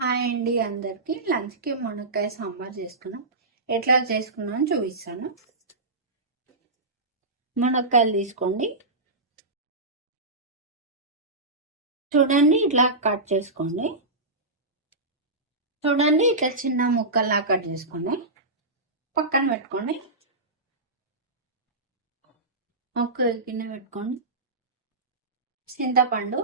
Hi అండి అందరికి. లంచ్కి మునక్కాయ సాంబార్ చేసుకున్నాం. ఎట్లా చేసుకున్నాం చూపిస్తాను. మునక్కాయలు తీసుకోండి, చూడండి ఇట్లా కట్ చేసుకోండి. చూడండి ఇట్లా చిన్న ముక్కల్లా కట్ చేసుకోండి. పక్కన పెట్టుకోండి. ఒక గిన్నె పెట్టుకోండి. చింతపండు,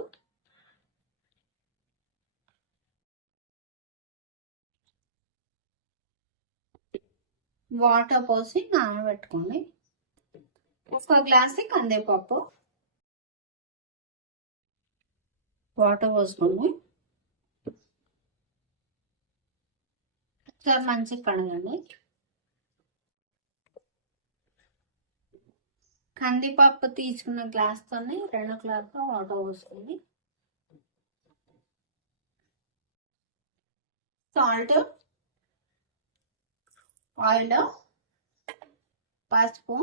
వాటర్ పోసి నానబెట్టుకోండి. ఒక గ్లాస్ కందిపప్పు, వాటర్ పోసుకోండి. ఒకసారి మంచిగా కడగండి. కందిపప్పు తీసుకున్న గ్లాస్తోనే 2 గ్లాసుల వాటర్ పోసుకోండి. సాల్ట్, ఆయిల్, పసుపు,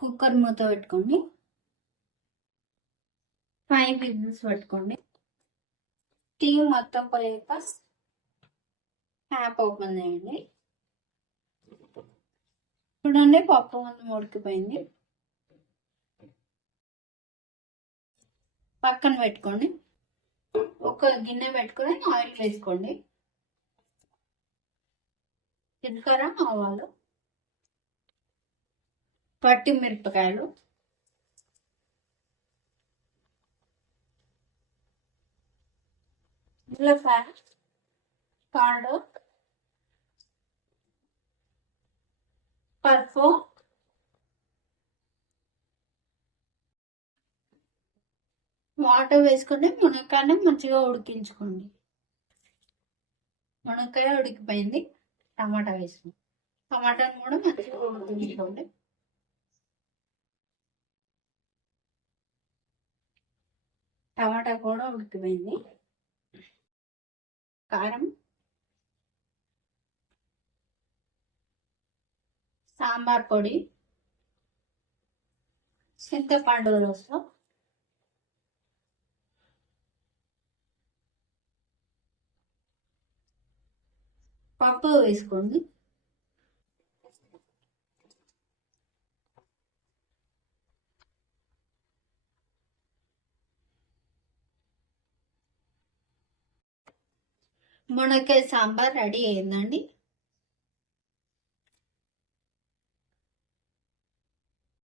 కుక్కర్ మూత పెట్టుకోండి. 5 విజిల్స్ పెట్టుకోండి. టీ మొత్తం పోయాక ట్యాప్ ఓపెన్ చేయండి. చూడండి పప్పు మొత్తం ఉడికిపోయింది. పక్కన పెట్టుకోండి. ఒక గిన్నె పెట్టుకొని ఆయిల్ వేసుకోండి. జీలకర్ర, ఆవాలు, పట్టి మిరపకాయలు, ఉల్లిపాయ, కాడు, పసుపు, వాటర్ వేసుకొని మునక్కాయని మంచిగా ఉడికించుకోండి. మునక్కాయ ఉడికిపోయింది. టమాటా వేసుకోండి. టమాటాని కూడా మంచిగా ఉడికించుకోండి. టమాటా కూడా ఉడికిపోయింది. కారం, సాంబార్ పొడి, చింతపండు రసం, పప్పు వేసుకోండి. మునక్కాయ సాంబార్ రెడీ అయిందండి.